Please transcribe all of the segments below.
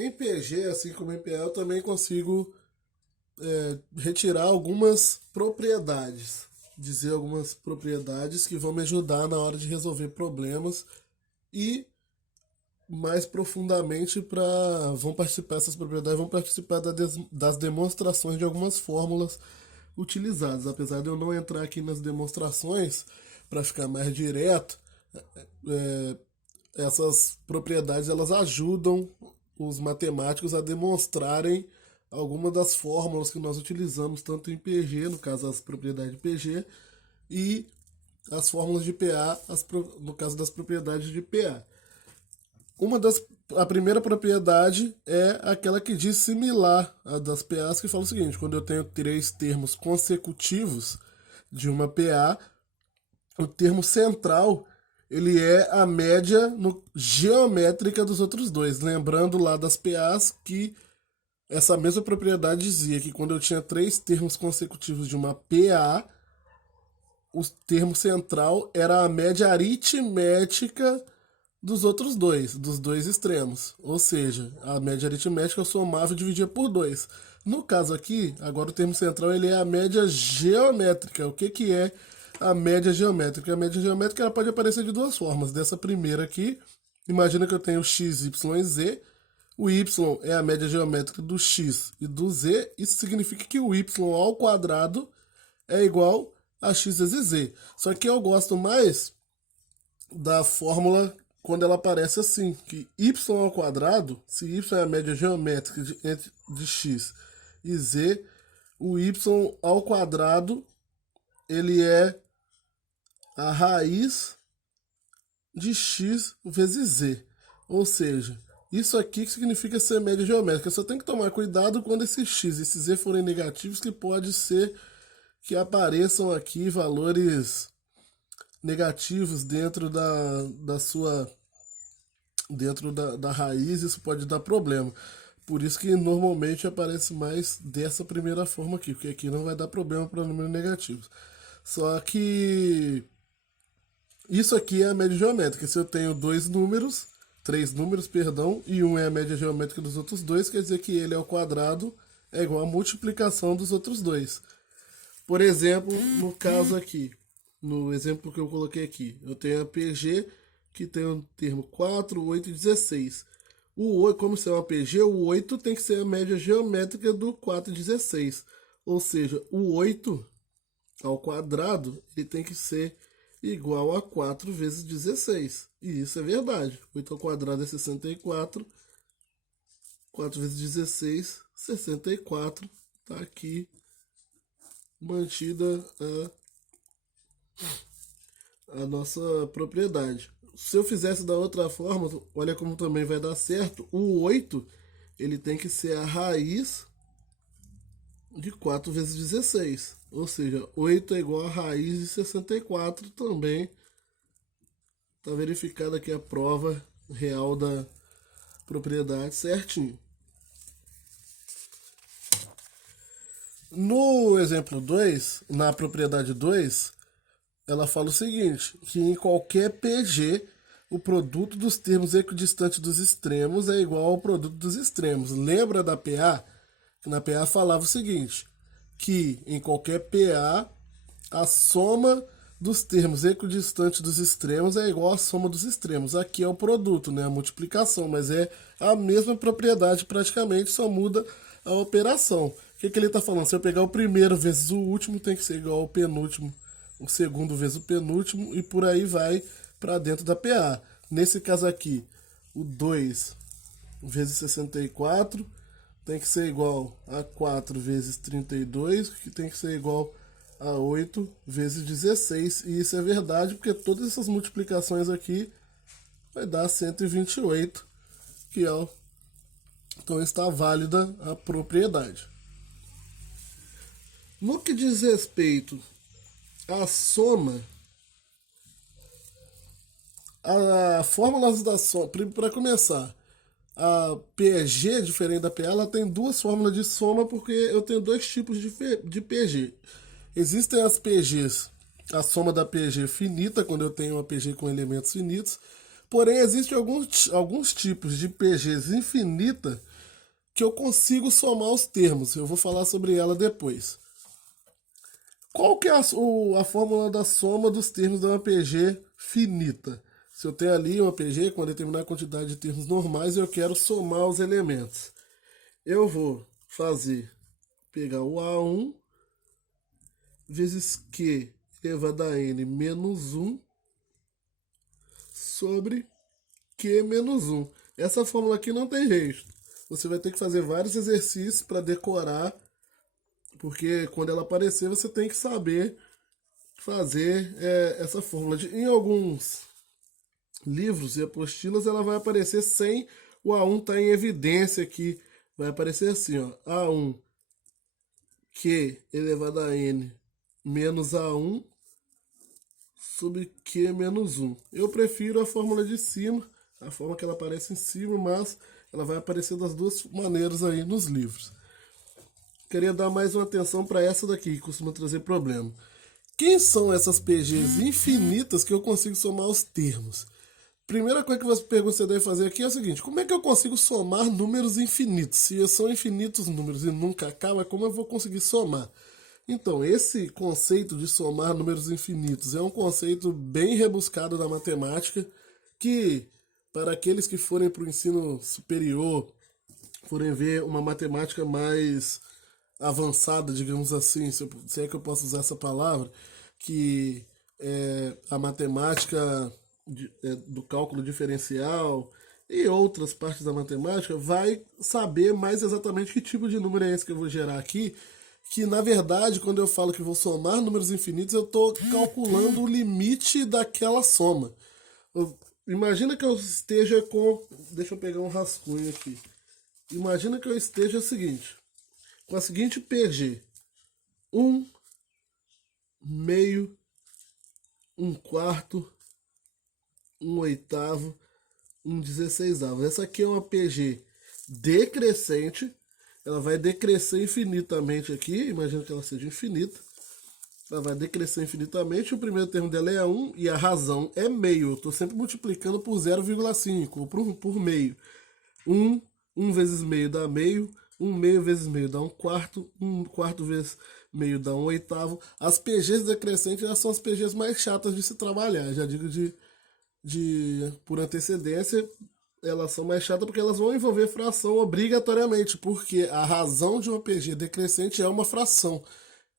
Em PG, assim como em PA, eu também consigo retirar algumas propriedades, dizer algumas propriedades que vão me ajudar na hora de resolver problemas e mais profundamente para vão participar essas propriedades vão participar das demonstrações de algumas fórmulas utilizadas. Apesar de eu não entrar aqui nas demonstrações para ficar mais direto, é, essas propriedades elas ajudam os matemáticos a demonstrarem algumas das fórmulas que nós utilizamos tanto em PG, no caso as propriedades de PG, e as fórmulas de PA, no caso das propriedades de PA. A primeira propriedade é aquela que diz similar à das PAs, que fala o seguinte: quando eu tenho três termos consecutivos de uma PA, o termo central ele é a média geométrica dos outros dois. Lembrando lá das PAs que essa mesma propriedade dizia que quando eu tinha três termos consecutivos de uma PA, o termo central era a média aritmética dos dois extremos. Ou seja, a média aritmética eu somava e dividia por 2. No caso aqui, agora o termo central ele é a média geométrica. O que é a média geométrica? A média geométrica ela pode aparecer de duas formas. Dessa primeira aqui, imagina que eu tenho x, y e z. O y é a média geométrica do x e do z. Isso significa que o y ao quadrado é igual a x vezes z. Só que eu gosto mais da fórmula quando ela aparece assim, que y ao quadrado, se y é a média geométrica de x e z, o y ao quadrado ele é a raiz de x vezes z. Ou seja, isso aqui que significa ser média geométrica. Só tem que tomar cuidado quando esse x e esse z forem negativos, que pode ser que apareçam aqui valores negativos dentro da raiz. Isso pode dar problema. Por isso que normalmente aparece mais dessa primeira forma aqui, porque aqui não vai dar problema para números negativos. Só que isso aqui é a média geométrica. Se eu tenho três números, perdão, e um é a média geométrica dos outros dois, quer dizer que ele ao quadrado é igual a multiplicação dos outros dois. Por exemplo, no caso aqui, no exemplo que eu coloquei aqui, eu tenho a PG que tem o termo 4, 8 e 16. Como se é uma PG, o 8 tem que ser a média geométrica do 4 e 16. Ou seja, o 8 ao quadrado ele tem que ser igual a 4 vezes 16. E isso é verdade. 8 ao quadrado é 64. 4 vezes 16, 64. Está aqui mantida a nossa propriedade. Se eu fizesse da outra forma, olha como também vai dar certo. O 8 ele tem que ser a raiz de 4 vezes 16. Ou seja, 8 é igual a raiz de 64 também. Está verificada aqui a prova real da propriedade certinho. No exemplo 2, na propriedade 2, ela fala o seguinte, que em qualquer PG, o produto dos termos equidistantes dos extremos é igual ao produto dos extremos. Lembra da PA? Que na PA falava o seguinte, que em qualquer PA, a soma dos termos equidistantes dos extremos é igual à soma dos extremos. Aqui é o produto, né? A multiplicação, mas é a mesma propriedade praticamente, só muda a operação. O que ele está falando? Se eu pegar o primeiro vezes o último, tem que ser igual ao penúltimo. O segundo vezes o penúltimo e por aí vai para dentro da PA. Nesse caso aqui, o 2 vezes 64 tem que ser igual a 4 vezes 32, que tem que ser igual a 8 vezes 16. E isso é verdade porque todas essas multiplicações aqui vai dar 128, que é então está válida a propriedade. No que diz respeito à soma, a fórmulas da soma, para começar, a PG, diferente da PA, ela tem duas fórmulas de soma porque eu tenho dois tipos de PG. Existem as PGs, a soma da PG finita, quando eu tenho uma PG com elementos finitos, porém existem alguns tipos de PGs infinita que eu consigo somar os termos. Eu vou falar sobre ela depois. Qual que é a fórmula da soma dos termos de uma PG finita? Se eu tenho ali uma PG com uma determinada quantidade de termos normais e eu quero somar os elementos, eu vou pegar o A1 vezes Q elevado a N menos 1 sobre Q menos 1. Essa fórmula aqui não tem jeito. Você vai ter que fazer vários exercícios para decorar, porque quando ela aparecer você tem que saber fazer essa fórmula. Em alguns livros e apostilas ela vai aparecer sem o A1 estar em evidência aqui. Vai aparecer assim, ó, A1 Q elevado a N menos A1 sobre Q menos 1. Eu prefiro a fórmula de cima, a forma que ela aparece em cima, mas ela vai aparecer das duas maneiras aí nos livros. Queria dar mais uma atenção para essa daqui, que costuma trazer problema. Quem são essas PGs infinitas que eu consigo somar os termos? Primeira coisa que você deve fazer aqui é o seguinte: como é que eu consigo somar números infinitos? Se são infinitos números e nunca acaba, como eu vou conseguir somar? Então, esse conceito de somar números infinitos é um conceito bem rebuscado da matemática, que para aqueles que forem para o ensino superior, forem ver uma matemática mais avançada, digamos assim, se é que eu posso usar essa palavra, que é a matemática do cálculo diferencial e outras partes da matemática, vai saber mais exatamente que tipo de número é esse que eu vou gerar aqui, que na verdade, quando eu falo que vou somar números infinitos, eu estou calculando o limite daquela soma. Imagina que eu esteja com... Deixa eu pegar um rascunho aqui. Imagina que eu esteja o seguinte, com a seguinte PG: 1 meio, 1 quarto, 1 oitavo, 1 16avo. Essa aqui é uma PG decrescente. Ela vai decrescer infinitamente aqui. Imagina que ela seja infinita. Ela vai decrescer infinitamente. O primeiro termo dela é 1 e a razão é meio. Eu estou sempre multiplicando por 0,5 ou por meio. 1 vezes meio dá meio. 1 meio vezes meio dá 1 quarto. 1 quarto vezes meio dá 1 oitavo. As PGs decrescentes, elas são as PGs mais chatas de se trabalhar. Já digo por antecedência, elas são mais chatas porque elas vão envolver fração obrigatoriamente, porque a razão de uma PG decrescente é uma fração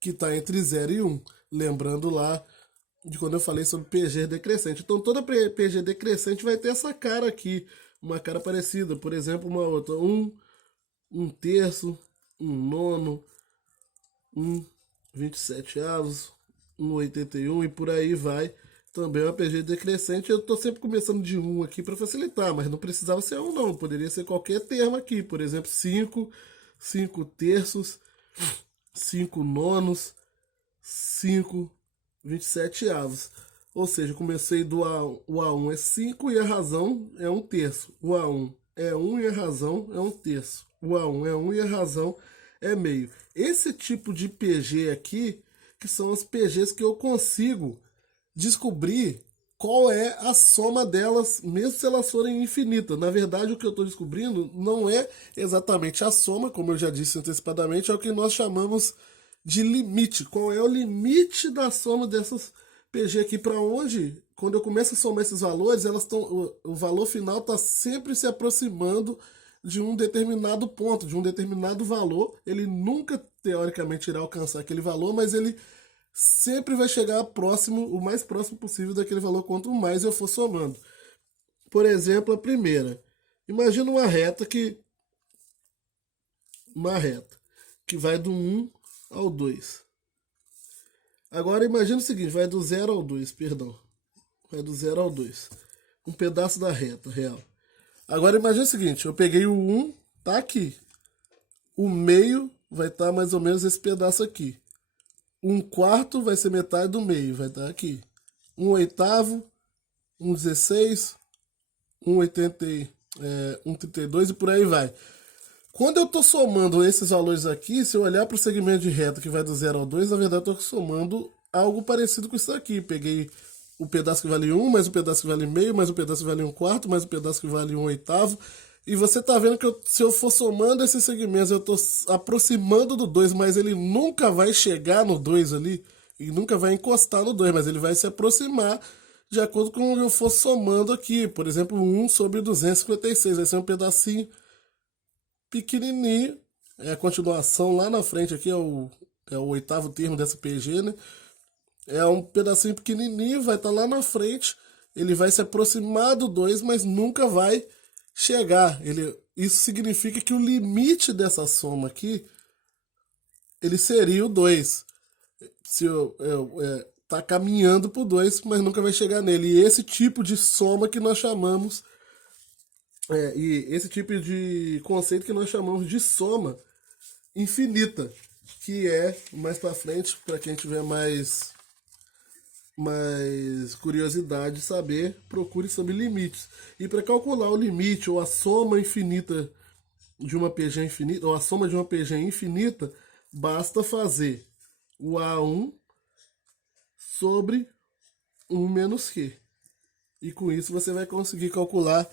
que está entre 0 e 1. Lembrando lá de quando eu falei sobre PG decrescente. Então toda PG decrescente vai ter essa cara aqui, uma cara parecida. Por exemplo, uma outra: 1 terço, 1 nono, 1 27avos, 1 81 e por aí vai. Também uma PG decrescente. Eu estou sempre começando de 1 aqui para facilitar, mas não precisava ser 1 não, poderia ser qualquer termo aqui. Por exemplo, 5 terços, 5 nonos, 5 27avos. Ou seja, comecei do o A1 é 5 e a razão é 1 terço. O A1 é 1 e a razão é 1 terço. O A1 é 1 e a razão é meio. Esse tipo de PG aqui, que são as PGs que eu consigo descobrir qual é a soma delas, mesmo se elas forem infinitas. Na verdade, o que eu estou descobrindo não é exatamente a soma, como eu já disse antecipadamente, é o que nós chamamos de limite. Qual é o limite da soma dessas PG aqui, para onde, quando eu começo a somar esses valores, o valor final está sempre se aproximando de um determinado ponto, de um determinado valor. Ele nunca, teoricamente, irá alcançar aquele valor, mas ele sempre vai chegar próximo, o mais próximo possível daquele valor, quanto mais eu for somando. Por exemplo, a primeira. Imagina uma reta que vai do 1 ao 2. Agora imagina o seguinte, vai do 0 ao 2, perdão. Vai do 0 ao 2. Um pedaço da reta real. Agora imagina o seguinte, eu peguei o 1, tá aqui. O meio vai estar mais ou menos esse pedaço aqui. 1 quarto vai ser metade do meio, vai estar aqui. 1 oitavo, 1 16, 1 80, 1 32 e por aí vai. Quando eu estou somando esses valores aqui, se eu olhar para o segmento de reta que vai do 0 ao 2, na verdade eu estou somando algo parecido com isso aqui. Peguei o pedaço que vale 1, mais o pedaço que vale meio, mais o pedaço que vale 1 quarto, mais o pedaço que vale 1 oitavo. E você tá vendo que se eu for somando esses segmentos, eu tô aproximando do 2, mas ele nunca vai chegar no 2 ali, e nunca vai encostar no 2, mas ele vai se aproximar de acordo com o que eu for somando aqui. Por exemplo, 1/256 vai ser um pedacinho pequenininho. É a continuação lá na frente aqui, é o oitavo termo dessa PG, né? É um pedacinho pequenininho, vai estar lá na frente, ele vai se aproximar do 2, mas nunca vai chegar. Isso significa que o limite dessa soma aqui, ele seria o 2. Se tá caminhando pro 2, mas nunca vai chegar nele. E esse tipo de soma que nós chamamos, e esse tipo de conceito que nós chamamos de soma infinita, que é mais para frente, para quem tiver mais curiosidade de saber, procure sobre limites. E para calcular o limite ou a soma infinita de uma PG infinita, ou a soma de uma PG infinita, basta fazer o A1 sobre 1 menos Q. E com isso você vai conseguir calcular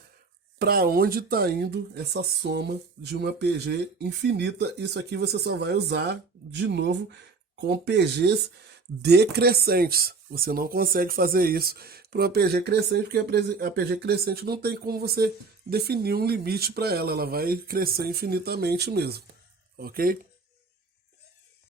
para onde está indo essa soma de uma PG infinita. Isso aqui você só vai usar de novo com PGs decrescentes. Você não consegue fazer isso para uma PG crescente, porque a PG crescente não tem como você definir um limite para ela. Ela vai crescer infinitamente mesmo. Ok?